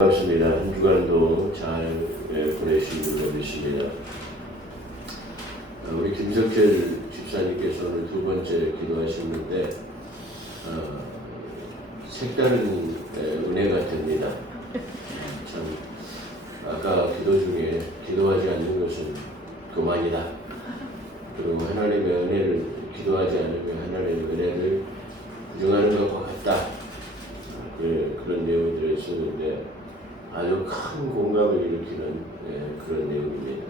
반갑습니다. 한 주간도 잘 보내신 줄 믿습니다. 우리 김석철 집사님께서 오늘 두 번째 기도하셨는데 색다른 은혜가 됩니다. 참 아까 기도 중에 기도하지 않는 것은 그만이다. 그리고 하나님의 은혜를 기도하지 않으면 하나님의 은혜를 부정하는 것과 같다. 그런 내용들을 쓰는데 아주 큰 공감을 일으키는 그런 내용입니다.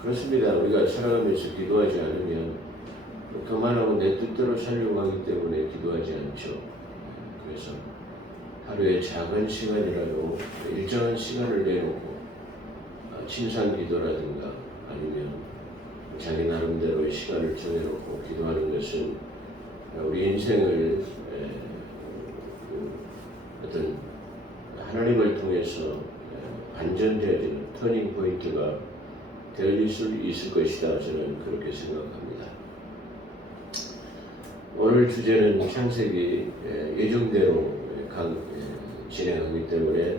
그렇습니다. 우리가 살아가면서 기도하지 않으면 그만하고 내 뜻대로 살려고 하기 때문에 기도하지 않죠. 그래서 하루에 작은 시간이라도 일정한 시간을 내놓고 침상 기도라든가 아니면 자기 나름대로의 시간을 정해놓고 기도하는 것은 우리 인생을 어떤 하나님을 통해서 반전되어지는 터닝 포인트가 될 수 있을 것이다. 저는 그렇게 생각합니다. 오늘 주제는 창세기 예정대로 진행하기 때문에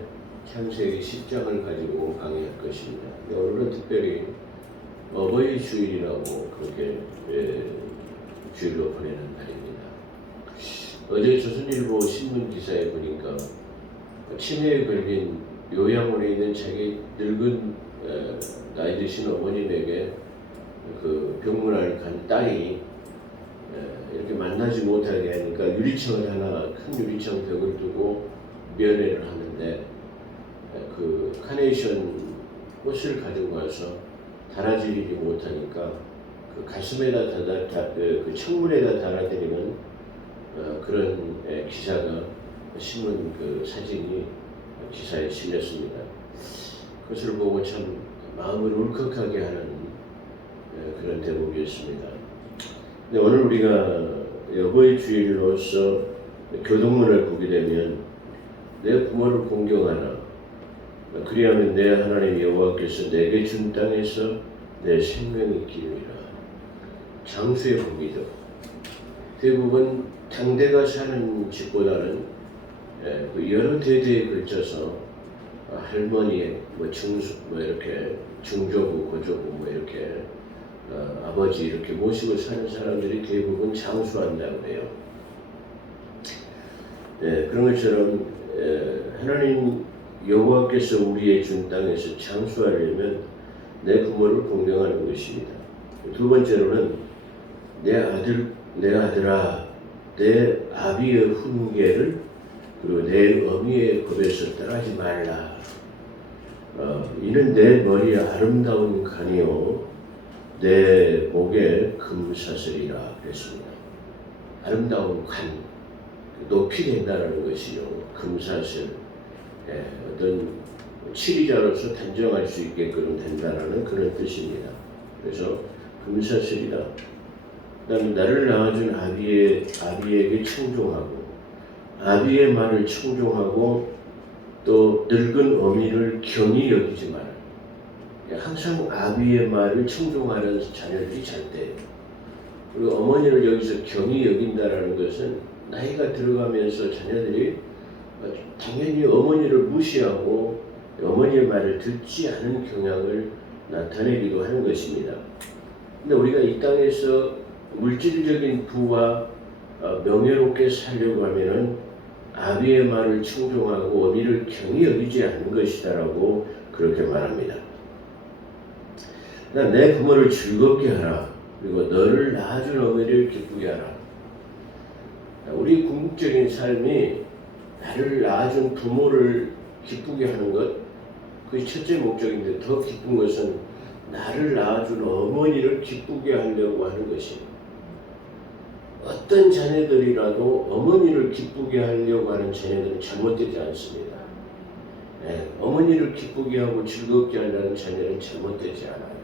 창세기 10장을 가지고 강의할 것입니다. 오늘은 특별히 어버이 주일이라고 그렇게 주일로 보내는 날입니다. 어제 조선일보 신문 기사에 보니까 치매에 걸린 요양원에 있는 자기 늙은 나이 드신 어머님에게 그 병문안을 간 딸이 이렇게 만나지 못하게 하니까 유리창을 하나 큰 유리창 벽을 두고 면회를 하는데 그 카네이션 꽃을 가지고 와서 달아드리지 못하니까 그 가슴에다 그 창문에다 달아드리는 그런 기사가 신문 그 사진이 기사에 실렸습니다. 그것을 보고 참 마음을 울컥하게 하는 그런 대목이었습니다. 근데 오늘 우리가 어버이 주일로서 교동문을 보게 되면 내 부모를 공경하라. 그리하면 내 하나님 여호와께서 내게 준 땅에서 내 생명이 기르리라. 장수의 복이죠. 대부분 당대가 사는 집보다는 여러 대대에 걸쳐서 할머니, 이렇게 중조부, 고조부, 이렇게 아버지 이렇게 모시고 사는 사람들이 대부분 장수한다고 해요. 그런 것처럼 하나님 여호와께서 우리의 준 땅에서 장수하려면 내 부모를 공경하는 것입니다. 두 번째로는 내 아들아, 내 아비의 훈계를 그리고 내 어미의 법에서 떠나지 말라. 이는 내 머리에 아름다운 간이요 내 목에 금사슬이라 그랬습니다. 아름다운 간, 높이 된다는 것이요. 금사슬, 어떤 치리자로서 단정할 수 있게끔 된다는 그런 뜻입니다. 그래서 금사슬이다. 그다음에 나를 낳아준 아비에게 청종하고 아비의 말을 청종하고 또 늙은 어미를 경히 여기지 마라. 항상 아비의 말을 청종하는 자녀들이 잘 돼요. 그리고 어머니를 여기서 경히 여긴다라는 것은 나이가 들어가면서 자녀들이 당연히 어머니를 무시하고 어머니의 말을 듣지 않은 경향을 나타내기도 하는 것입니다. 근데 우리가 이 땅에서 물질적인 부와 명예롭게 살려고 하면은 아비의 말을 청종하고 어미를 경히 여기지 않는 것이다라고 그렇게 말합니다. 내 부모를 즐겁게 하라. 그리고 너를 낳아준 어미를 기쁘게 하라. 우리 궁극적인 삶이 나를 낳아준 부모를 기쁘게 하는 것, 그게 첫째 목적인데 더 기쁜 것은 나를 낳아준 어머니를 기쁘게 하려고 하는 것입니다. 어떤 자녀들이라도 어머니를 기쁘게 하려고 하는 자녀들은 잘못되지 않습니다. 어머니를 기쁘게 하고 즐겁게 하려는 자녀는 잘못되지 않아요.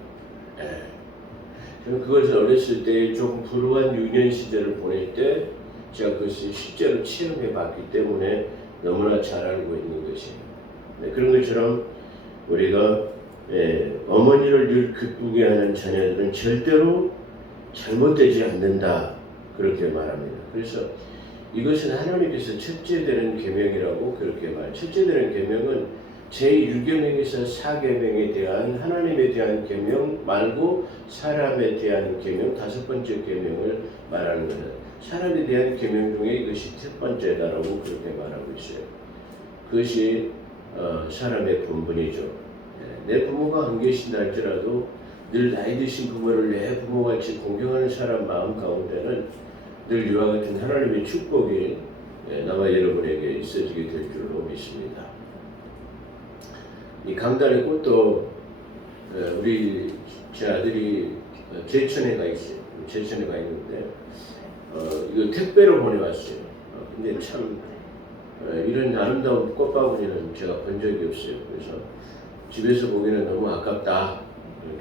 저는 그것을 어렸을 때 조금 불우한 유년 시절을 보낼 때 제가 그것을 실제로 체험해 봤기 때문에 너무나 잘 알고 있는 것이에요. 그런 것처럼 우리가 어머니를 늘 기쁘게 하는 자녀들은 절대로 잘못되지 않는다. 그렇게 말합니다. 그래서 이것은 하나님께서 첫째 되는 계명이라고 그렇게 말. 첫째 되는 계명은 제1계명에서 4계명에 대한 하나님에 대한 계명 말고 사람에 대한 계명, 다섯 번째 계명을 말하는 거예요. 사람에 대한 계명 중에 이것이 첫 번째다라고 그렇게 말하고 있어요. 그것이 사람의 본분이죠. 내 부모가 안 계신다 할지라도 늘 나이 드신 부모를 내 부모같이 공경하는 사람 마음 가운데는 늘 이와 같은 하나님의 축복이 나와 여러분에게 있어지게 될 줄로 믿습니다. 이 강단의 꽃도 우리 제 아들이 제천에 가 있어요. 제천에 가 있는데 이거 택배로 보내왔어요. 근데 참 이런 아름다운 꽃바구니는 제가 본 적이 없어요. 그래서 집에서 보기에는 너무 아깝다.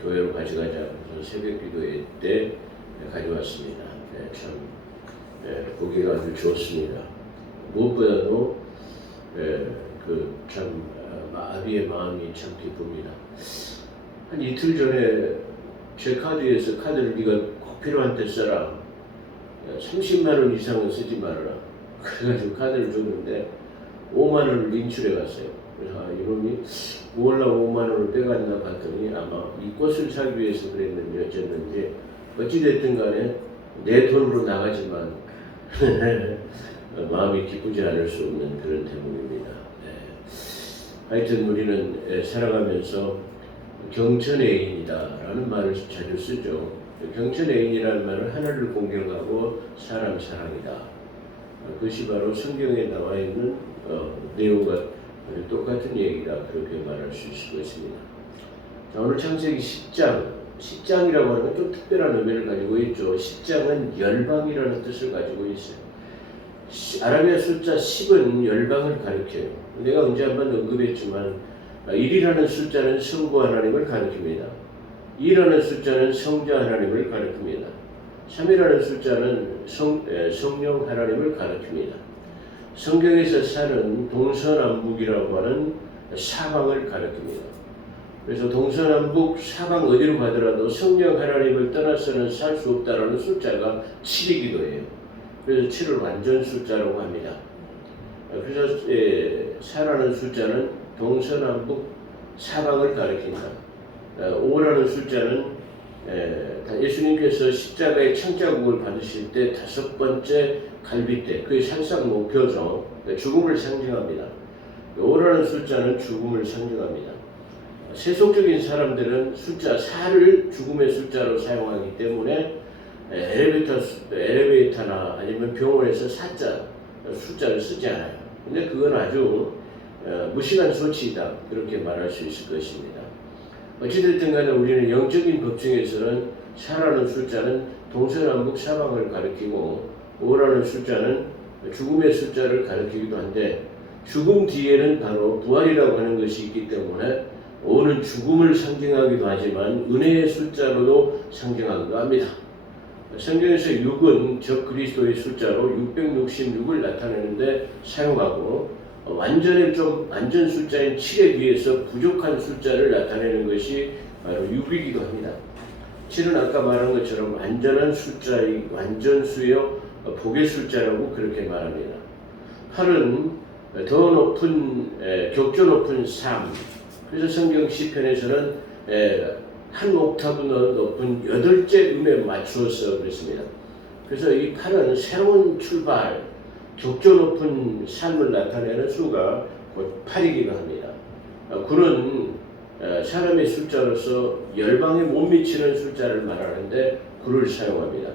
교회로 가져가자. 그래서 새벽 기도회 때 가져왔습니다. 참 보기가 아주 좋습니다. 무엇보다도 참 아비의 마음이 참 기쁩니다. 한 이틀 전에 제 카드에서 카드를 네가 꼭 필요한 때 써라. 30만 원 이상은 쓰지 말아라. 그래가지고 카드를 줬는데 5만 원을 인출해 갔어요. 그래서 이놈이 뭐하려고 5만 원을 빼갔나 봤더니 아마 이 꽃을 사기 위해서 그랬는지 어쨌는지 어찌됐든 간에 내 돈으로 나가지만 마음이 기쁘지 않을 수 없는 그런 대목입니다. 하여튼 우리는 살아가면서 경천애인이다 라는 말을 자주 쓰죠. 경천애인이라는 말은 하늘을 공경하고 사람 사랑이다. 그것이 바로 성경에 나와 있는 내용과 똑같은 얘기다. 그렇게 말할 수 있을 것입니다. 자, 오늘 창세기 10장이라고 하는 건 좀 특별한 의미를 가지고 있죠. 10장은 열방이라는 뜻을 가지고 있어요. 아라비아 숫자 10은 열방을 가리켜요. 내가 언제 한번 언급했지만 1이라는 숫자는 성부 하나님을 가리킵니다. 2라는 숫자는 성자 하나님을 가리킵니다. 3이라는 숫자는 성령 하나님을 가리킵니다. 성경에서 사는 동서남북이라고 하는 사방을 가리킵니다. 그래서 동서남북 사방 어디로 가더라도 성령 하나님을 떠나서는 살 수 없다라는 숫자가 7이기도 해요. 그래서 7을 완전 숫자라고 합니다. 그래서 4라는 숫자는 동서남북 사방을 가리킨다. 5라는 숫자는 예수님께서 십자가의 천자국을 받으실 때 다섯 번째 갈빗대, 그의 살상 목표죠. 죽음을 상징합니다. 5라는 숫자는 죽음을 상징합니다. 세속적인 사람들은 숫자 4를 죽음의 숫자로 사용하기 때문에 엘리베이터나 아니면 병원에서 4자 숫자를 쓰지 않아요. 근데 그건 아주 무시한 소치이다. 그렇게 말할 수 있을 것입니다. 어찌됐든 간에 우리는 영적인 법 중에서는 4라는 숫자는 동서남북 사방을 가리키고 5라는 숫자는 죽음의 숫자를 가리키기도 한데 죽음 뒤에는 바로 부활이라고 하는 것이 있기 때문에 5는 죽음을 상징하기도 하지만 은혜의 숫자로도 상징하기도 합니다. 성경에서 6은 적 그리스도의 숫자로 666을 나타내는데 사용하고 완전 숫자인 7에 비해서 부족한 숫자를 나타내는 것이 바로 6이기도 합니다. 7은 아까 말한 것처럼 완전한 숫자의 완전수요 복의 숫자라고 그렇게 말합니다. 8은 더 높은 격조 높은 3. 그래서 성경 시편에서는 한 옥타브 높은 8째 음에 맞추어서 그랬습니다. 그래서 이 8은 새로운 출발, 격조 높은 삶을 나타내는 수가 곧 8이기도 합니다. 9는 사람의 숫자로서 열방에 못 미치는 숫자를 말하는데 9를 사용합니다.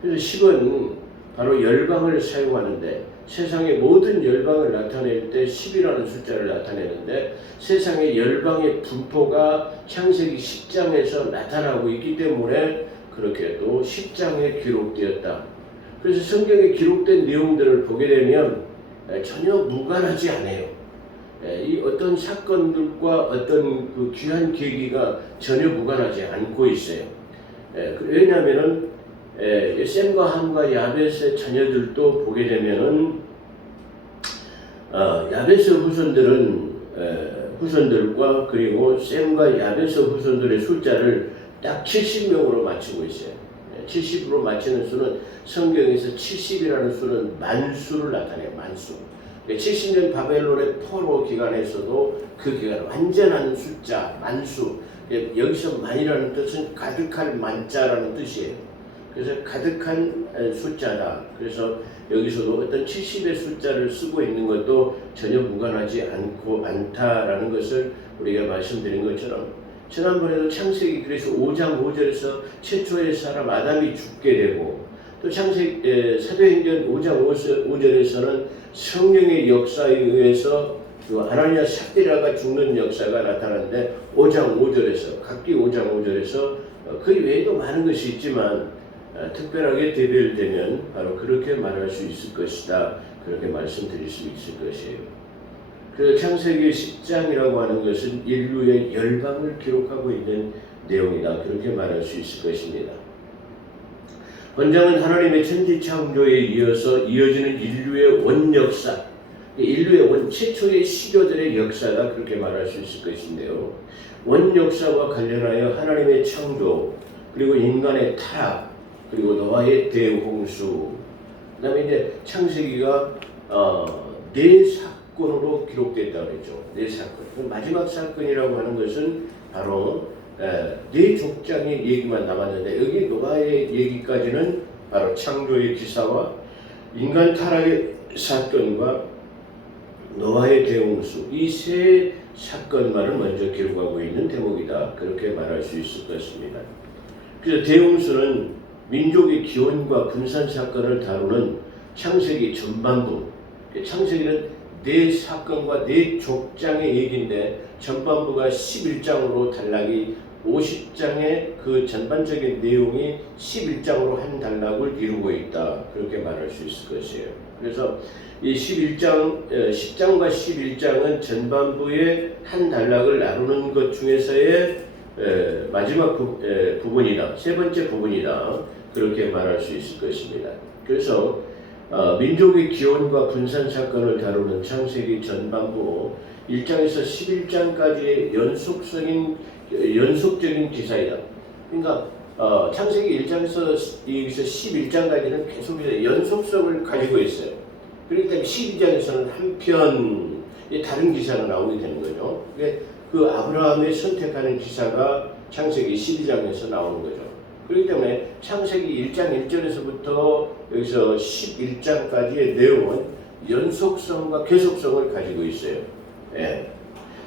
그래서 10은 바로 열방을 사용하는데 세상의 모든 열방을 나타낼 때 10이라는 숫자를 나타내는데 세상의 열방의 분포가 창세기 10장에서 나타나고 있기 때문에 그렇게 또 10장에 기록되었다. 그래서 성경에 기록된 내용들을 보게 되면 전혀 무관하지 않아요. 이 어떤 사건들과 어떤 그 귀한 계기가 전혀 무관하지 않고 있어요. 왜냐하면은 셈과 함과 야벳의 자녀들도 보게 되면은 야벳의 후손들과 그리고 셈과 야벳의 후손들의 숫자를 딱 70명으로 맞추고 있어요. 70으로 맞추는 수는 성경에서 70이라는 수는 만수를 나타내요. 만수. 70년 바벨론의 포로 기간에서도 그 기간 완전한 숫자 만수. 여기서 만이라는 뜻은 가득할 만자라는 뜻이에요. 그래서 가득한 숫자다. 그래서 여기서도 어떤 70의 숫자를 쓰고 있는 것도 전혀 무관하지 않다라는 것을 우리가 말씀드린 것처럼 지난번에도 창세기 그래서 5장 5절에서 최초의 사람 아담이 죽게 되고 또 사도행전 5장 5절에서는 성령의 역사에 의해서 아나니아 삽비라가 죽는 역사가 나타나는데 5장 5절에서 각기 5장 5절에서 그 외에도 많은 것이 있지만 특별하게 대별되면 바로 그렇게 말할 수 있을 것이다. 그렇게 말씀드릴 수 있을 것이에요. 그래서 창세기 10장이라고 하는 것은 인류의 열방을 기록하고 있는 내용이다. 그렇게 말할 수 있을 것입니다. 본장은 하나님의 천지 창조에 이어지는 인류의 원역사, 인류의 최초의 시조들의 역사다. 그렇게 말할 수 있을 것인데요. 원역사와 관련하여 하나님의 창조, 그리고 인간의 타락, 그리고 노아의 대홍수, 그 다음에 이제 창세기가 4사건으로 기록됐다고 그랬죠. 4사건. 마지막 사건이라고 하는 것은 바로 4족장의 얘기만 남았는데 여기 노아의 얘기까지는 바로 창조의 기사와 인간 타락의 사건과 노아의 대홍수 이 세 사건만을 먼저 기록하고 있는 대목이다. 그렇게 말할 수 있을 것입니다. 그래서 대홍수는 민족의 기원과 분산 사건을 다루는 창세기 전반부. 창세기는 4사건과 4족장의 얘기인데 전반부가 11장으로 단락이 50장의 그 전반적인 내용이 11장으로 한 단락을 이루고 있다. 그렇게 말할 수 있을 것이에요. 그래서 이 10장과 11장은 전반부의 한 단락을 나누는 것 중에서의 마지막 부분이다. 세 번째 부분이다. 그렇게 말할 수 있을 것입니다. 그래서 민족의 기원과 분산 사건을 다루는 창세기 전반부 1장에서 11장까지의 연속적인 기사이다. 그러니까 창세기 1장에서 11장까지는 계속 연속성을 가지고 있어요. 그렇기 때문에 12장에서는 한편 다른 기사가 나오게 되는 거죠. 그 아브라함의 선택하는 기사가 창세기 12장에서 나오는 거죠. 그렇기 때문에 창세기 1장 1절에서부터 여기서 11장까지의 내용은 연속성과 계속성을 가지고 있어요. 예.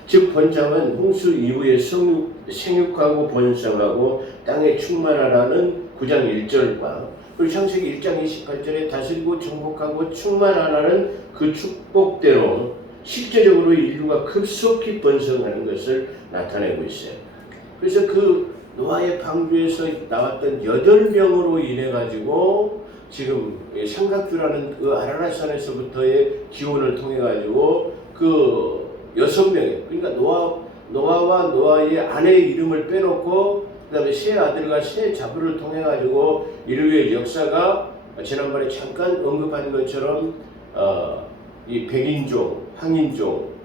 즉 본장은 홍수 이후에 생육하고 번성하고 땅에 충만하라는 9장 1절과 그리고 창세기 1장 28절에 다스리고 정복하고 충만하라는 그 축복대로 실제적으로 인류가 급속히 번성하는 것을 나타내고 있어요. 그래서 그 노아의 방주에서 나왔던 8명으로 인해 가지고 지금 삼각주라는 그 아라랏산에서부터의 기원을 통해 가지고 그 6명의 그러니까 노아와 노아의 아내의 이름을 빼놓고 그다음에 세 아들과 세 자부를 통해 가지고 인류의 역사가 지난번에 잠깐 언급한 것처럼 이 백인종, 황인종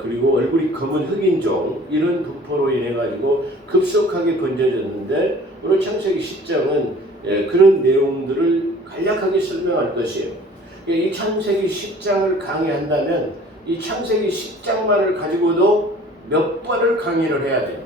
그리고 얼굴이 검은 흑인종 이런 분포로 인해 가지고 급속하게 번져졌는데 오늘 창세기 10장은 그런 내용들을 간략하게 설명할 것이에요. 이 창세기 10장을 강의한다면 이 창세기 10장만을 가지고도 몇 번을 강의를 해야 돼요.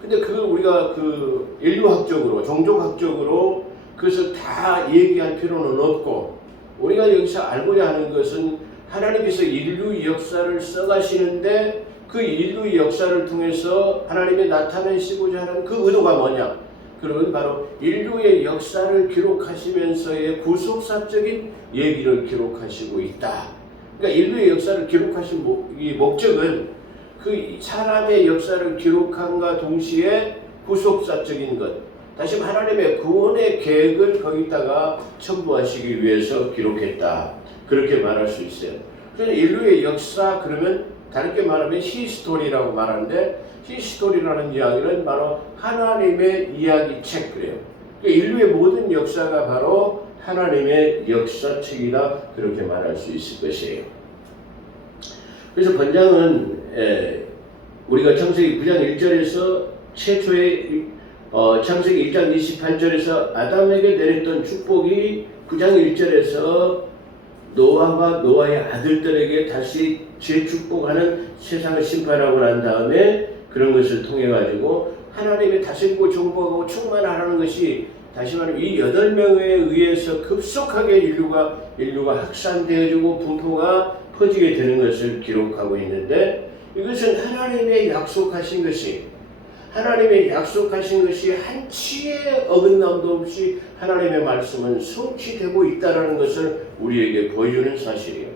근데 그걸 우리가 그 인류학적으로, 종족학적으로 그것을 다 얘기할 필요는 없고 우리가 여기서 알고자 하는 것은 하나님께서 인류 역사를 써가시는데 그 인류 역사를 통해서 하나님이 나타내시고자 하는 그 의도가 뭐냐? 그러면 바로 인류의 역사를 기록하시면서의 구속사적인 얘기를 기록하시고 있다. 그러니까 인류의 역사를 기록하신 이 목적은 그 사람의 역사를 기록함과 동시에 구속사적인 것, 다시 하나님의 구원의 계획을 거기다가 첨부하시기 위해서 기록했다. 그렇게 말할 수 있어요. 그래서 인류의 역사 그러면 다르게 말하면 히스토리라고 말하는데 히스토리라는 이야기는 바로 하나님의 이야기책 그래요. 그러니까 인류의 모든 역사가 바로 하나님의 역사책이다. 그렇게 말할 수 있을 것이에요. 그래서 본장은 우리가 창세기 9장 1절에서 최초의 창세기 1장 28절에서 아담에게 내렸던 축복이 9장 1절에서 노아와 노아의 아들들에게 다시 재축복하는 세상을 심판하고 난 다음에 그런 것을 통해 가지고 하나님의 다스리고 정복하고 충만하라는 것이 다시 말하면 이 8명에 의해서 급속하게 인류가 확산되어지고 분포가 퍼지게 되는 것을 기록하고 있는데, 이것은 하나님의 약속하신 것이 한치의 어긋남도 없이 하나님의 말씀은 성취되고 있다는 것을 우리에게 보여주는 사실이에요.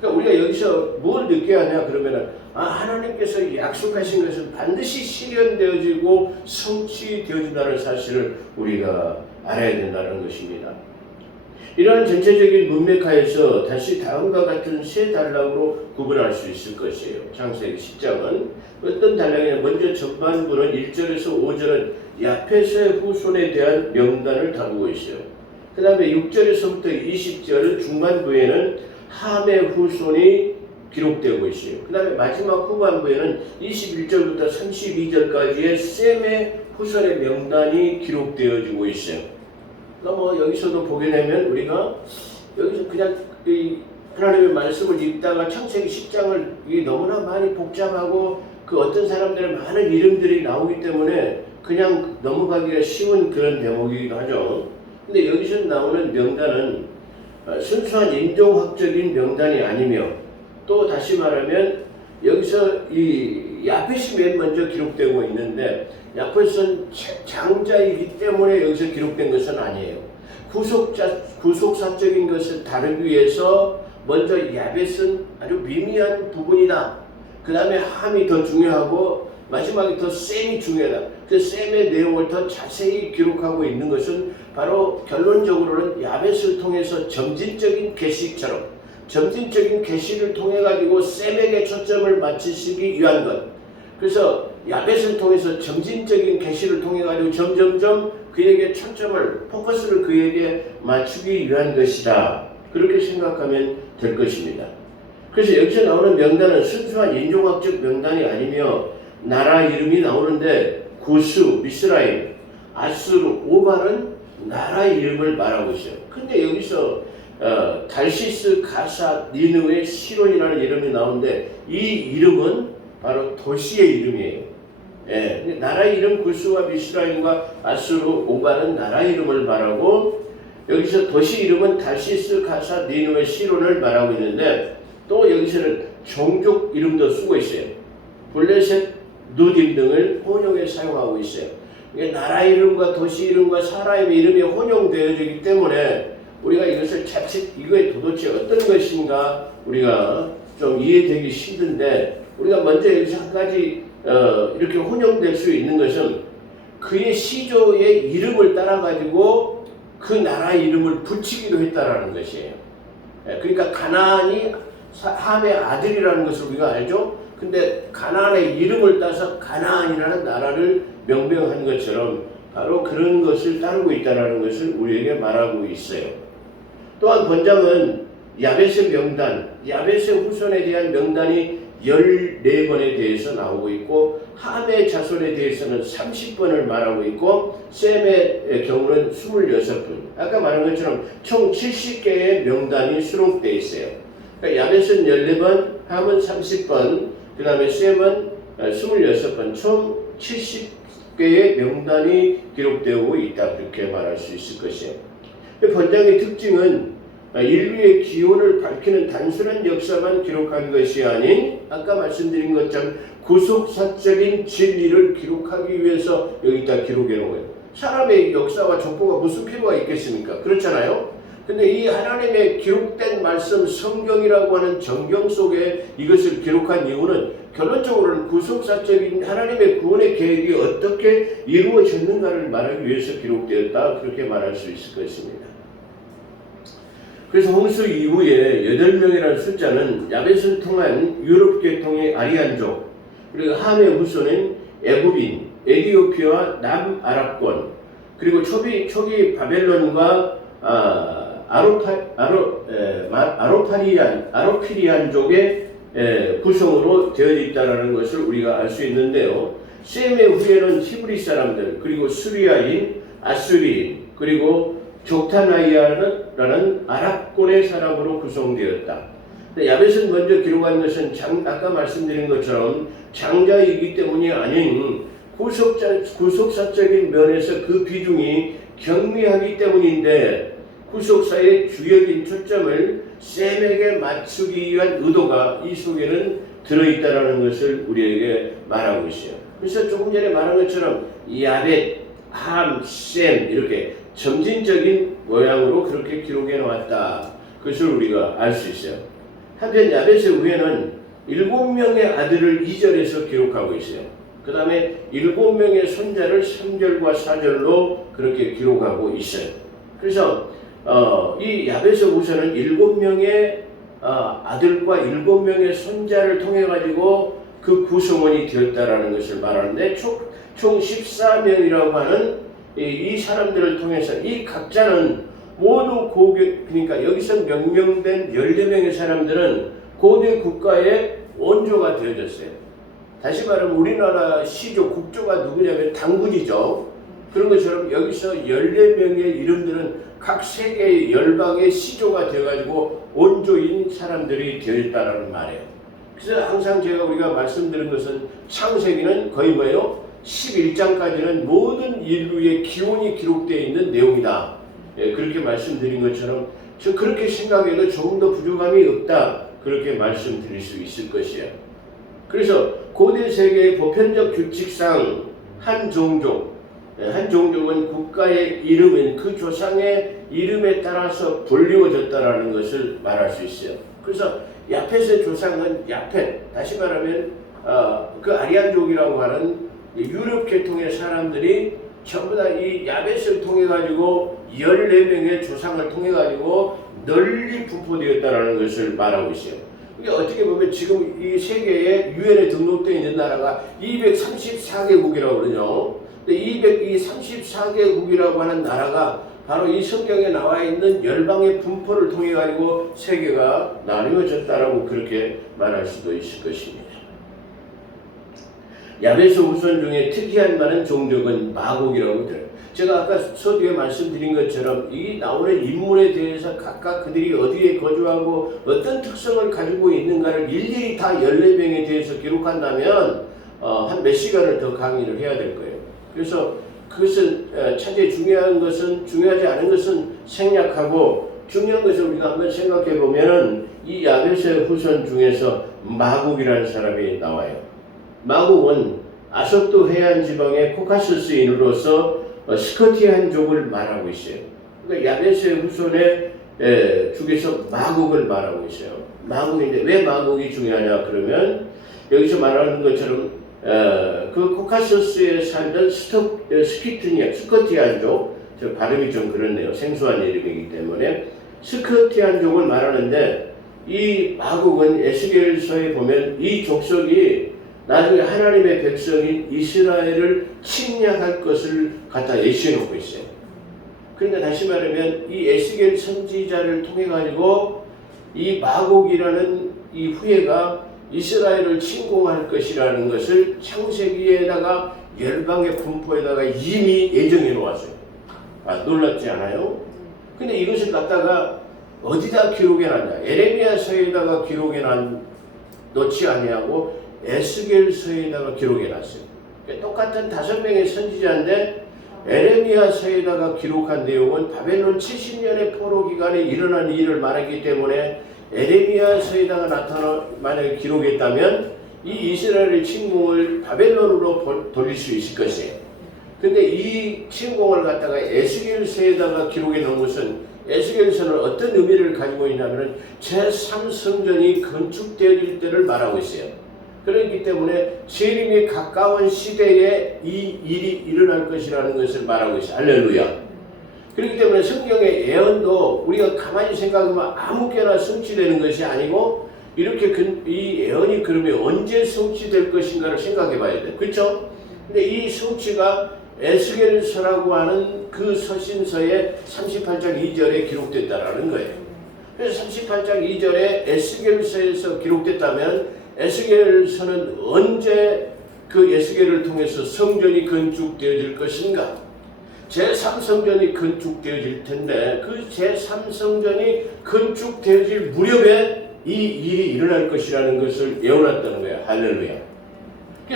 그러니까 우리가 여기서 뭘 느껴야 하냐 그러면은, 하나님께서 약속하신 것은 반드시 실현되어지고 성취되어진다는 사실을 우리가 알아야 된다는 것입니다. 이러한 전체적인 문맥하에서 다시 다음과 같은 세 단락으로 구분할 수 있을 것이에요. 창세기 10장은 어떤 단락이냐, 먼저 전반부는 1절에서 5절은 야펫의 후손에 대한 명단을 다루고 있어요. 그 다음에 6절에서부터 20절은 중반부에는 함의 후손이 기록되고 있어요. 그 다음에 마지막 후반부에는 21절부터 32절까지의 셈의 후손의 명단이 기록되어지고 있어요. 그러니까 여기서도 보게 되면 우리가 여기서 그냥 하나님의 말씀을 읽다가 창세기 10장을 너무나 많이 복잡하고 그 어떤 사람들의 많은 이름들이 나오기 때문에 그냥 넘어가기가 쉬운 그런 대목이기도 하죠. 근데 여기서 나오는 명단은 순수한 인종학적인 명단이 아니며, 또 다시 말하면 여기서 이 야펫이 맨 먼저 기록되고 있는데, 야펫은 장자이기 때문에 여기서 기록된 것은 아니에요. 구속사적인 것을 다루기 위해서 먼저 야벳은 아주 미미한 부분이다. 그 다음에 함이 더 중요하고 마지막에 더 셈이 중요하다. 그 셈의 내용을 더 자세히 기록하고 있는 것은 바로 결론적으로는 야벳을 통해서 점진적인 계시처럼, 점진적인 계시를 통해 가지고 셈에게 초점을 맞추시기 위한 것. 그래서 야벳을 통해서 점진적인 계시를 통해 가지고 점점점 그에게 초점을, 포커스를 그에게 맞추기 위한 것이다. 그렇게 생각하면 될 것입니다. 그래서 여기서 나오는 명단은 순수한 인종학적 명단이 아니며 나라 이름이 나오는데, 구스, 미스라임, 아수르, 오발은 나라 이름을 말하고 있어요. 근데 여기서 달시스, 가사, 니느웨, 시론이라는 이름이 나오는데, 이 이름은 바로 도시의 이름이에요. 예, 나라 이름 구스와 미스라임과 아수르, 오발은 나라 이름을 말하고, 여기서 도시 이름은 달시스, 가사, 니느웨, 시론을 말하고 있는데, 또 여기서는 종족 이름도 쓰고 있어요. 블레셋, 누딤 등을 혼용해 사용하고 있어요. 나라 이름과 도시 이름과 사람의 이름이 혼용되어지기 때문에 우리가 이것을 자칫 이거에 도대체 어떤 것인가 우리가 좀 이해되기 힘든데, 우리가 먼저 여기서 한 가지 이렇게 혼용될 수 있는 것은 그의 시조의 이름을 따라 가지고 그 나라 이름을 붙이기도 했다라는 것이에요. 그러니까 가나안이 함의 아들이라는 것을 우리가 알죠. 근데 가나안의 이름을 따서 가나안이라는 나라를 명명한 것처럼 바로 그런 것을 따르고 있다는 것을 우리에게 말하고 있어요. 또한 본장은 야벳의 명단, 야벳의 후손에 대한 명단이 14번에 대해서 나오고 있고, 함의 자손에 대해서는 30번을 말하고 있고, 셈의 경우는 26분. 아까 말한 것처럼 총 70개의 명단이 수록되어 있어요. 그러니까 야벳은 14번, 함은 30번, 그 다음에 셈은 26번, 총 70개의 명단이 기록되고 있다. 그렇게 말할 수 있을 것이에요. 본장의 특징은 인류의 기원을 밝히는 단순한 역사만 기록한 것이 아닌, 아까 말씀드린 것처럼 구속사적인 진리를 기록하기 위해서 여기다 기록해 놓은 거예요. 사람의 역사와 족보가 무슨 필요가 있겠습니까? 그렇잖아요. 근데 이 하나님의 기록된 말씀, 성경이라고 하는 정경 속에 이것을 기록한 이유는 결론적으로는 구속사적인 하나님의 구원의 계획이 어떻게 이루어졌는가를 말하기 위해서 기록되었다. 그렇게 말할 수 있을 것입니다. 그래서 홍수 이후에 8명이라는 숫자는 야벳을 통한 유럽 계통의 아리안족, 그리고 함의 후손인 애굽인, 에티오피아와 남아랍권, 그리고 초기 바벨론과 아로피리안족의 구성으로 되어 있다는 것을 우리가 알 수 있는데요. 셈의 후예는 히브리 사람들, 그리고 수리아인, 아수리인, 그리고 족타나이아라는 아랍권의 사람으로 구성되었다. 야벳은 먼저 기록한 것은 아까 말씀드린 것처럼 장자이기 때문이 아닌 구속사적인 면에서 그 비중이 경미하기 때문인데, 구속사의 주역인 초점을 셈에게 맞추기 위한 의도가 이 속에는 들어있다는 것을 우리에게 말하고 있어요. 그래서 조금 전에 말한 것처럼 야벳, 함, 셈 이렇게 점진적인 모양으로 그렇게 기록해 놓았다. 그것을 우리가 알 수 있어요. 한편 야벳의 후예는 7명의 아들을 2절에서 기록하고 있어요. 그 다음에 7명의 손자를 3절과 4절로 그렇게 기록하고 있어요. 그래서 이 야벳의 후손은 7명의 아들과 7명의 손자를 통해 가지고 그 구성원이 되었다라는 것을 말하는데, 총 14명이라고 하는 이 사람들을 통해서 이 각자는 모두 그러니까 여기서 명명된 14명의 사람들은 고대 국가의 원조가 되어졌어요. 다시 말하면 우리나라 시조, 국조가 누구냐면 당군이죠. 그런 것처럼 여기서 14명의 이름들은 각 세계의 열방의 시조가 되어가지고 원조인 사람들이 되었다라는 말이에요. 그래서 항상 우리가 말씀드린 것은 창세기는 거의 뭐예요? 11장까지는 모든 인류의 기원이 기록되어 있는 내용이다. 그렇게 말씀드린 것처럼 저 그렇게 생각해도 조금 더 부족함이 없다. 그렇게 말씀드릴 수 있을 것이에요. 그래서 고대 세계의 보편적 규칙상 한 종족은 국가의 이름인 그 조상의 이름에 따라서 불리워졌다라는 것을 말할 수 있어요. 그래서 야펫의 조상은 야펫, 다시 말하면 그 아리안족이라고 하는 유럽 계통의 사람들이 전부 다 이 야벳을 통해 가지고 14명의 조상을 통해 가지고 널리 분포되었다라는 것을 말하고 있어요. 이게 어떻게 보면 지금 이 세계에 유엔에 등록되어 있는 나라가 234개국이라고 그러죠. 근데 이 34개국이라고 하는 나라가 바로 이 성경에 나와 있는 열방의 분포를 통해 가지고 세계가 나누어졌다라고 그렇게 말할 수도 있을 것입니다. 야벳의 후손 중에 특이한 많은 종족은 마곡이라고 들어요. 제가 아까 서두에 말씀드린 것처럼 이 나오는 인물에 대해서 각각 그들이 어디에 거주하고 어떤 특성을 가지고 있는가를 일일이 다 14명에 대해서 기록한다면 한 몇 시간을 더 강의를 해야 될 거예요. 그래서 그것은 중요하지 않은 것은 생략하고, 중요한 것을 우리가 한번 생각해 보면 이 야벳의 후손 중에서 마곡이라는 사람이 나와요. 마곡은 아섭도 해안 지방의 코카소스인으로서 스커티안족을 말하고 있어요. 그러니까 야벳의 후손의 중에서 마곡을 말하고 있어요. 마곡인데 왜 마곡이 중요하냐 그러면 여기서 말하는 것처럼 그 코카소스에 살던 스커티안족, 저 발음이 좀 그렇네요. 생소한 이름이기 때문에 스커티안족을 말하는데, 이 마곡은 에스겔서에 보면 이 족속이 나중에 하나님의 백성인 이스라엘을 침략할 것을 갖다 예시해 놓고 있어요. 그러니까 다시 말하면 이 에스겔 선지자를 통해 가지고 이 마곡이라는 이 후예가 이스라엘을 침공할 것이라는 것을 창세기에다가 열방의 분포에다가 이미 예정해 놓았어요. 놀랍지 않아요? 근데 이것을 갖다가 어디다 기록해 놨냐? 에레미야서에다가 기록해 놓지 아니하고 에스겔서에다가 기록해 놨어요. 똑같은 5명의 선지자인데 에레미야서에다가 기록한 내용은 바벨론 70년의 포로 기간에 일어난 일을 말했기 때문에 에레미야서에다가 만약에 기록했다면 이 이스라엘의 침공을 바벨론으로 돌릴 수 있을 것이에요. 근데 이 침공을 갖다가 에스겔서에다가 기록해 놓은 것은, 에스겔서는 어떤 의미를 가지고 있냐면 제3성전이 건축될 때를 말하고 있어요. 그렇기 때문에 재림이 가까운 시대에 이 일이 일어날 것이라는 것을 말하고 있어요. 할렐루야. 그렇기 때문에 성경의 예언도 우리가 가만히 생각하면 아무개나 성취되는 것이 아니고, 이렇게 이 예언이 그러면 언제 성취될 것인가를 생각해 봐야 돼요. 그렇죠? 근데 이 성취가 에스겔서라고 하는 그 서신서의 38장 2절에 기록됐다라는 거예요. 그래서 38장 2절에 에스겔서에서 기록됐다면 에스겔서는 언제 그 에스겔을 통해서 성전이 건축되어질 것인가? 제3성전이 건축되어질 텐데 그 제3성전이 건축되어질 무렵에 이 일이 일어날 것이라는 것을 예언했다는 거야. 할렐루야.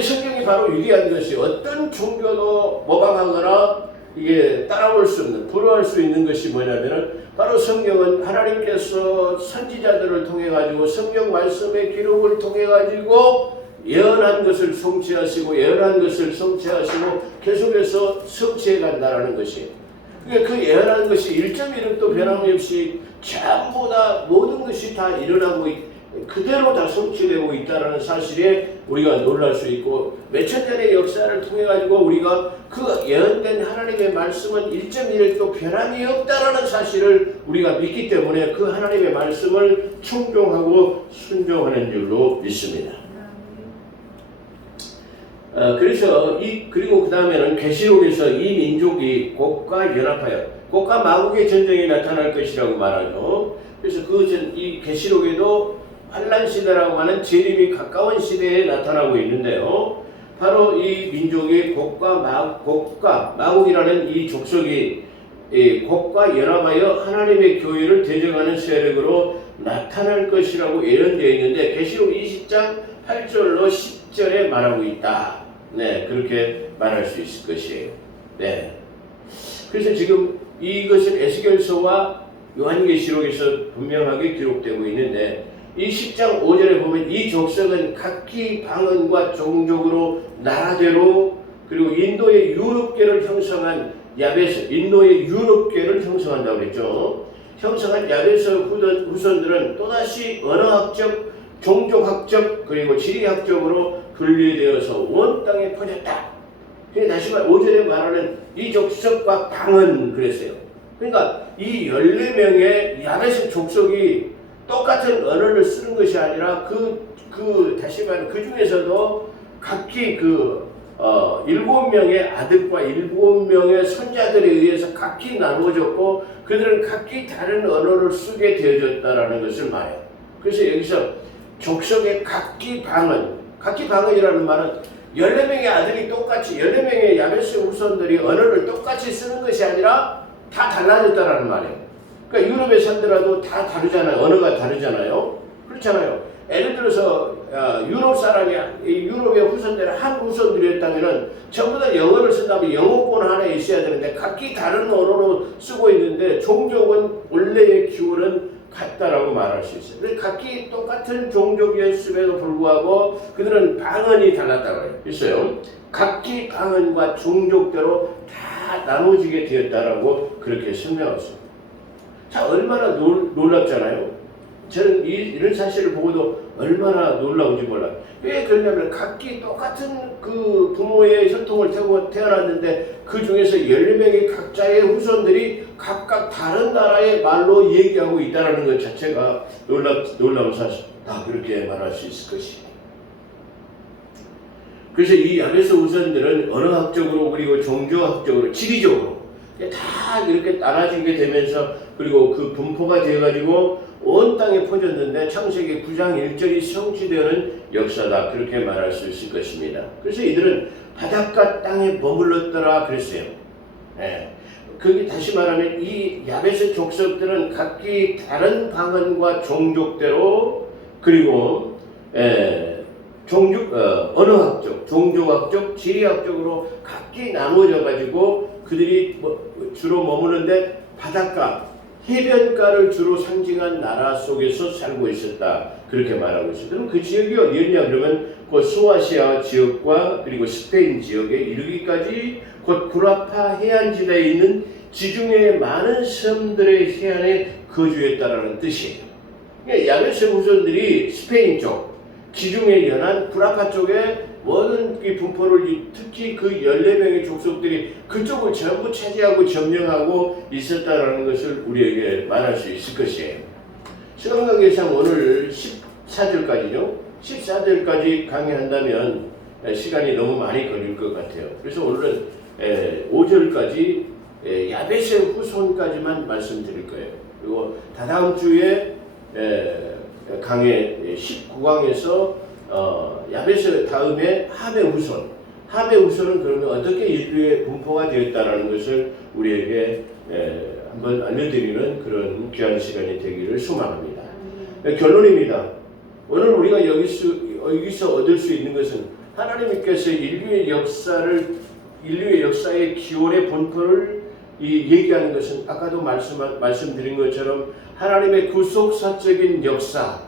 성경이 바로 위대한 것이 어떤 종교도 모방하거나 이게 따라올 수 없는, 불허할 수 있는 것이 뭐냐면은 바로 성경은 하나님께서 선지자들을 통해 가지고 성경 말씀의 기록을 통해 가지고 예언한 것을 성취하시고 예언한 것을 성취하시고 계속해서 성취해 간다라는 것이에요. 그러니까 그 예언한 것이 1.1도 변함이 없이 전부 다 모든 것이 다 일어나고 그대로 다 성취되고 있다는 사실에 우리가 놀랄 수 있고 몇천 년의 역사를 통해 가지고 우리가 그 예언된 하나님의 말씀은 1.1도 변함이 없다라는 사실을 우리가 믿기 때문에 그 하나님의 말씀을 충종하고 순종하는 줄로 믿습니다. 그래서 그리고 그 다음에는 계시록에서 이 민족이 곡과 연합하여 곡과 마국의 전쟁이 나타날 것이라고 말하죠. 그래서 이 계시록에도 환란 시대라고 하는 재림이 가까운 시대에 나타나고 있는데요. 바로 이 민족이 곡과 마국이라는 이 족속이 곡과 연합하여 하나님의 교회를 대적하는 세력으로 나타날 것이라고 예언되어 있는데 계시록 20장 8절로 10절에 말하고 있다. 네, 그렇게 말할 수 있을 것이에요. 네. 그래서 지금 이것은 에스겔서와 요한계시록에서 분명하게 기록되고 있는데 이 10장 5절에 보면 이 족속은 각기 방언과 종족으로 나라대로 그리고 인도의 유럽계를 형성한 야베스, 인도의 유럽계를 형성한다고 그랬죠. 형성한 야베스 후손들은 또다시 언어학적, 종족학적 그리고 지리학적으로 분리되어서 온 땅에 퍼졌다. 그러니까 다시 말 5절에 말하는 이 족속과 방언 그랬어요. 그러니까 이 14명의 야베스 족속이 똑같은 언어를 쓰는 것이 아니라 다시 말하면 그 중에서도 각기 7명의 아들과 7명의 손자들에 의해서 각기 나누어졌고 그들은 각기 다른 언어를 쓰게 되어졌다라는 것을 말해요. 그래서 여기서 족속의 각기 방언이라는 말은 14명의 아들이 똑같이 14명의 야베스 후손들이 언어를 똑같이 쓰는 것이 아니라 다 달라졌다라는 말이에요. 그러니까 유럽에 살더라도 다 다르잖아요. 언어가 다르잖아요. 그렇잖아요. 예를 들어서 유럽의 후손들은 한 후손들이었다면은 전부 다 영어를 쓴다면 영어권 하나에 있어야 되는데 각기 다른 언어로 쓰고 있는데 종족은 원래의 기원은 같다라고 말할 수 있어요. 그래서 각기 똑같은 종족이었음에도 불구하고 그들은 방언이 달랐다고 했어요. 각기 방언과 종족대로 다 나눠지게 되었다라고 그렇게 설명했어요. 자, 얼마나 놀랍잖아요. 저는 이런 사실을 보고도 얼마나 놀라운지 몰라요. 왜 그러냐면 각기 똑같은 그 부모의 혈통을 타고 태어났는데 그 중에서 14명의 각자의 후손들이 각각 다른 나라의 말로 얘기하고 있다는 것 자체가 놀라운 사실이다. 그렇게 말할 수 있을 것이에요. 그래서 이 야베스 후손들은 언어학적으로 그리고 종교학적으로 지리적으로 다 이렇게 나눠지게 되면서 그리고 그 분포가 되어가지고 온 땅에 퍼졌는데 창세기 9장 1절이 성취되는 역사다. 그렇게 말할 수 있을 것입니다. 그래서 이들은 바닷가 땅에 머물렀더라 그랬어요. 예. 그게 다시 말하면 이 야베스 족속들은 각기 다른 방언과 종족대로 그리고 언어학적, 종족학적, 지리학적으로 각기 나누어져 가지고 그들이 주로 머무는데 바닷가, 해변가를 주로 상징한 나라 속에서 살고 있었다. 그렇게 말하고 있어요. 그럼 그 지역이 어디였냐 그러면 곧 소아시아 지역과 그리고 스페인 지역에 이르기까지 곧 구라파 해안지대에 있는 지중해의 많은 섬들의 해안에 거주했다라는 뜻이에요. 그러니까 야베스 후손들이 스페인 쪽, 지중해 연안 구라파 쪽에 모든 이 분포를 특히 그 14명의 족속들이 그쪽을 전부 차지하고 점령하고 있었다는 것을 우리에게 말할 수 있을 것이에요. 시간 관계상 오늘 14절까지죠. 14절까지 강의한다면 시간이 너무 많이 걸릴 것 같아요. 그래서 오늘은 5절까지 야베스 후손까지만 말씀드릴 거예요. 그리고 다다음 주에 강의 19강에서 야베스 다음에 함의 후손. 함의 후손은 그러면 어떻게 인류의 분포가 되었다는 것을 우리에게 한번 알려드리는 그런 귀한 시간이 되기를 소망합니다. 결론입니다. 오늘 우리가 여기서 얻을 수 있는 것은 하나님께서 인류의 역사의 기원의 본토를 얘기하는 것은 아까도 말씀드린 것처럼 하나님의 구속사적인 역사,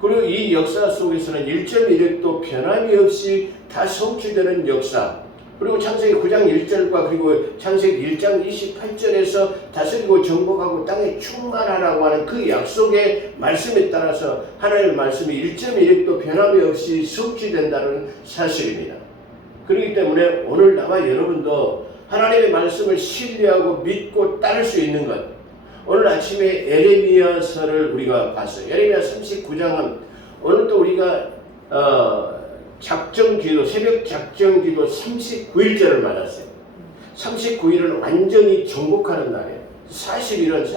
그리고 이 역사 속에서는 1.1획도 변함이 없이 다 성취되는 역사, 그리고 창세기 9장 1절과 그리고 창세기 1장 28절에서 다스리고 정복하고 땅에 충만하라고 하는 그 약속의 말씀에 따라서 하나님의 말씀이 1.1획도 변함이 없이 성취된다는 사실입니다. 그렇기 때문에 오늘 나와 여러분도 하나님의 말씀을 신뢰하고 믿고 따를 수 있는 것, 오늘 아침에 에레미야서를 우리가 봤어요. 에레미야 39장은 오늘 또 우리가 작정기도, 새벽 작정기도 39일째를 맞았어요. 39일은 완전히 정복하는 날이에요. 40일을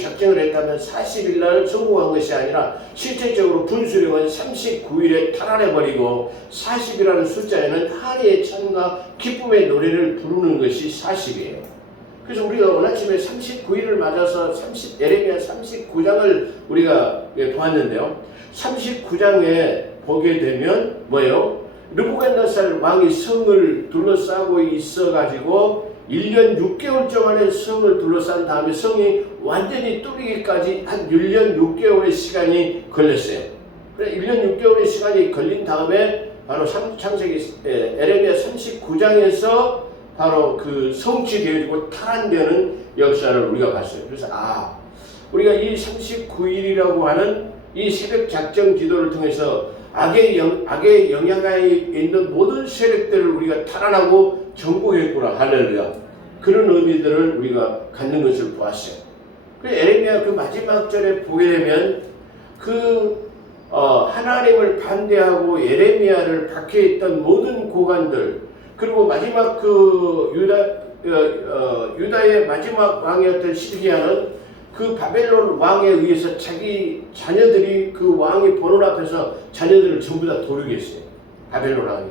작정을 했다면 40일 날 성공한 것이 아니라 실질적으로 분수령은 39일에 탈환해버리고 40이라는 숫자에는 한의의 찬과 기쁨의 노래를 부르는 것이 40이에요. 그래서 우리가 오늘 아침에 39일을 맞아서 에레미야 39장을 우리가 보았는데요. 39장에 보게 되면 뭐예요? 느부갓네살 왕이 성을 둘러싸고 있어가지고 1년 6개월 동안의 성을 둘러싼 다음에 성이 완전히 뚫리기까지 한 1년 6개월의 시간이 걸렸어요. 그래 1년 6개월의 시간이 걸린 다음에 바로 창세기 에레미야 39장에서 바로 그 성취되어지고 탈환되는 역사를 우리가 봤어요. 그래서 우리가 이 39일이라고 하는 이 새벽 작정 기도를 통해서 악의 영향하에 있는 모든 세력들을 우리가 탈환하고 정복했구나. 할렐루야. 그런 의미들을 우리가 갖는 것을 보았어요. 에레미야 그 마지막 절에 보게 되면 하나님을 반대하고 에레미야를 박해했던 모든 고관들, 그리고 마지막 유다의 마지막 왕이었던 시드기야는 그 바벨론 왕에 의해서 자기 자녀들이 그 왕이 보는 앞에서 자녀들을 전부 다 도르게 했어요. 바벨론 왕이.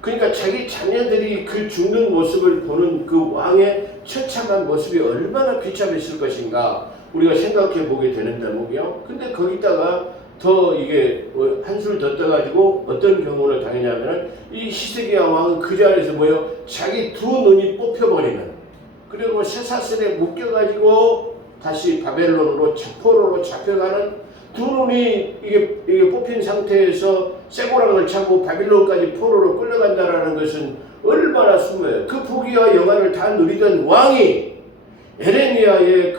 그러니까 자기 자녀들이 그 죽는 모습을 보는 그 왕의 처참한 모습이 얼마나 비참했을 것인가 우리가 생각해 보게 되는 대목이요. 근데 거기다가 더 이게 한술 더 떠가지고 어떤 경우를 당했냐면은 이 시드기야 왕은 그 자리에서 자기 두 눈이 뽑혀버리는, 그리고 쇠사슬에 묶여가지고 다시 바벨론으로 포로로 잡혀가는, 두 눈이 이게 뽑힌 상태에서 쇠고랑을 차고 바빌론까지 포로로 끌려간다라는 것은 얼마나 숨어요. 그 부귀와 영화를 다 누리던 왕이 에레미야의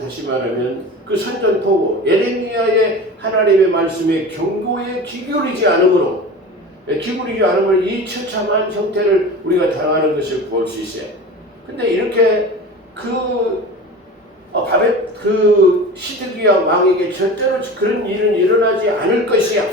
다시 말하면 그 선전포고 에레미야의 하나님의 말씀에 경고에 기울이지 않음으로 이 처참한 형태를 우리가 당하는 것을 볼 수 있어요. 근데 이렇게 시드기야 왕에게 절대로 그런 일은 일어나지 않을 것이야.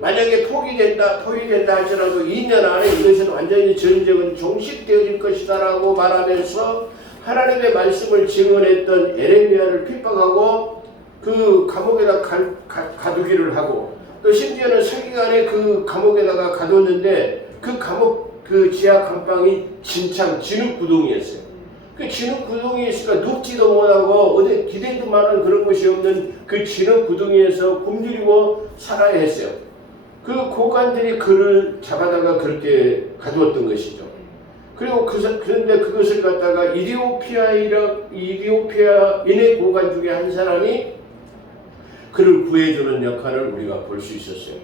만약에 포기된다 할지라도 2년 안에 이것은 완전히 전쟁은 종식되어질 것이다 라고 말하면서 하나님의 말씀을 증언했던 에레미야를 핍박하고 그 감옥에다 가두기를 하고, 또 심지어는 서기관의 그 감옥에다가 가뒀는데 그 감옥 지하 감방이 진흙구덩이였어요. 그 진흙구덩이에 있으니까 눕지도 못하고 어디 기대도 많은 그런 것이 없는 그 진흙구덩이에서 굶주리고 살아야 했어요. 그 고관들이 그를 잡아다가 그렇게 가두었던 것이죠. 그리고 그런데 그것을 갖다가 이디오피아인의 고관 중에 한 사람이 그를 구해주는 역할을 우리가 볼 수 있었어요.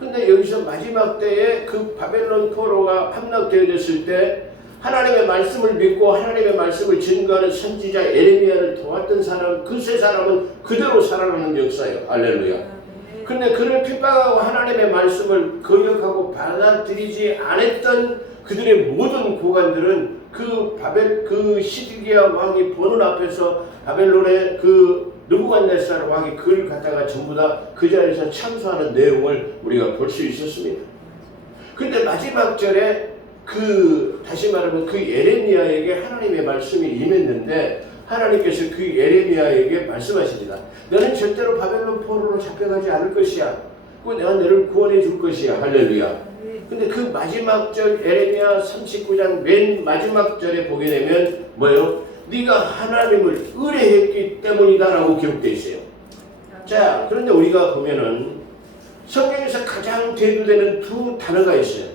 근데 여기서 마지막 때에 그 바벨론 포로가 함락되어졌을 때 하나님의 말씀을 믿고 하나님의 말씀을 증거하는 선지자 에레미야를 도왔던 사람, 그 세 사람은 그대로 살아나는 역사예요. 할렐루야. 근데 그를 핍박하고 하나님의 말씀을 거역하고 받아들이지 않았던 그들의 모든 고관들은 그 시드기야 왕이 보는 앞에서 바벨론의 느부갓네살 왕이 그를 갖다가 전부 다 그 자리에서 참수하는 내용을 우리가 볼 수 있었습니다. 근데 마지막 절에 다시 말하면 그 에레미야에게 하나님의 말씀이 임했는데 하나님께서 그 에레미야에게 말씀하십니다. 너는 절대로 바벨론 포로로 잡혀가지 않을 것이야. 내가 너를 구원해 줄 것이야. 할렐루야. 근데 그 마지막 절 에레미야 39장 맨 마지막 절에 보게 되면 뭐예요? 네가 하나님을 의뢰했기 때문이다라고 기록되어 있어요. 자, 그런데 우리가 보면은 성경에서 가장 대두되는 두 단어가 있어요.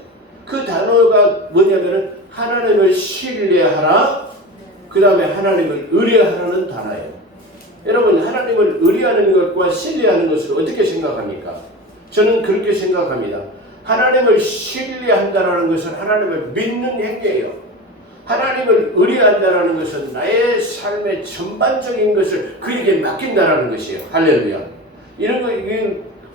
그 단어가 뭐냐면은 하나님을 신뢰하라, 그 다음에 하나님을 의뢰하라는 단어예요. 여러분, 하나님을 의뢰하는 것과 신뢰하는 것을 어떻게 생각합니까? 저는 그렇게 생각합니다. 하나님을 신뢰한다는 것은 하나님을 믿는 행위예요. 하나님을 의뢰한다는 것은 나의 삶의 전반적인 것을 그에게 맡긴다는 것이에요. 할렐루야. 이런 거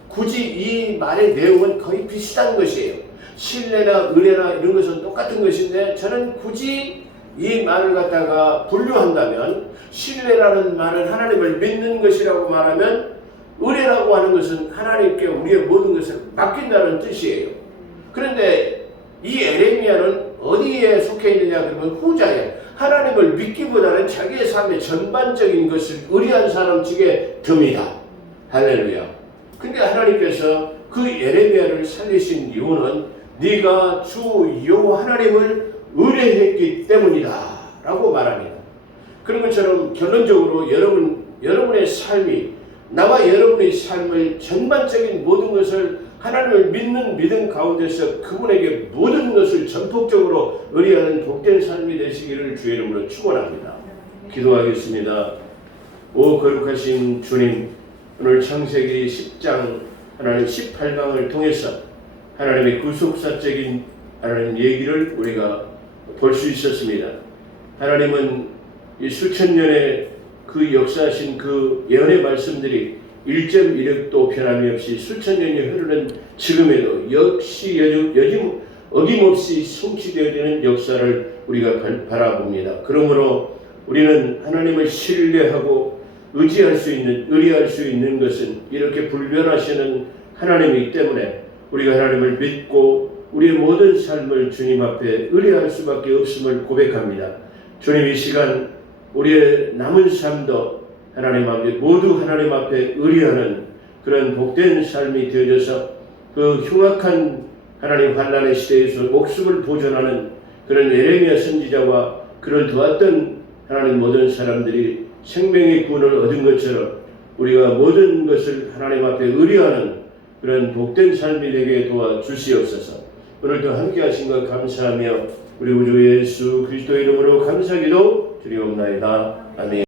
굳이 이 말의 내용은 거의 비슷한 것이에요. 신뢰나 의뢰나 이런 것은 똑같은 것인데 저는 굳이 이 말을 갖다가 분류한다면 신뢰라는 말은 하나님을 믿는 것이라고 말하면 의뢰라고 하는 것은 하나님께 우리의 모든 것을 맡긴다는 뜻이에요. 그런데 이 에레미야는 어디에 속해 있느냐 그러면 후자에 하나님을 믿기보다는 자기의 삶의 전반적인 것을 의뢰한 사람 측에 듭니다. 할렐루야. 근데 하나님께서 그 에레미야를 살리신 이유는 네가 주 여호와 하나님을 의뢰했기 때문이다 라고 말합니다. 그런 것처럼 결론적으로 여러분의 삶이 나와 여러분의 삶의 전반적인 모든 것을 하나님을 믿는 믿음 가운데서 그분에게 모든 것을 전폭적으로 의뢰하는 복된 삶이 되시기를 주의 이름으로 축원합니다. 기도하겠습니다. 오 거룩하신 주님, 오늘 창세기 10장 하나님 18강을 통해서 하나님의 구속사적인 하나님 얘기를 우리가 볼 수 있었습니다. 하나님은 이 수천 년의 그 역사하신 그 예언의 말씀들이 1.1획도 변함이 없이 수천 년이 흐르는 지금에도 역시 어김없이 성취되어지는 역사를 우리가 바라봅니다. 그러므로 우리는 하나님을 신뢰하고 의뢰할 수 있는 것은 이렇게 불변하시는 하나님이기 때문에 우리가 하나님을 믿고 우리의 모든 삶을 주님 앞에 의뢰할 수밖에 없음을 고백합니다. 주님, 이 시간 우리의 남은 삶도 하나님 앞에 모두 하나님 앞에 의뢰하는 그런 복된 삶이 되어져서 그 흉악한 하나님 환난의 시대에서 목숨을 보존하는 그런 에레미야 선지자와 그를 도왔던 하나님 모든 사람들이 생명의 구원을 얻은 것처럼 우리가 모든 것을 하나님 앞에 의뢰하는 그런 복된 삶이 되게 도와주시옵소서. 오늘도 함께 하신 것 감사하며 우리 우주 예수 그리스도의 이름으로 감사기도 드리옵나이다. 아멘.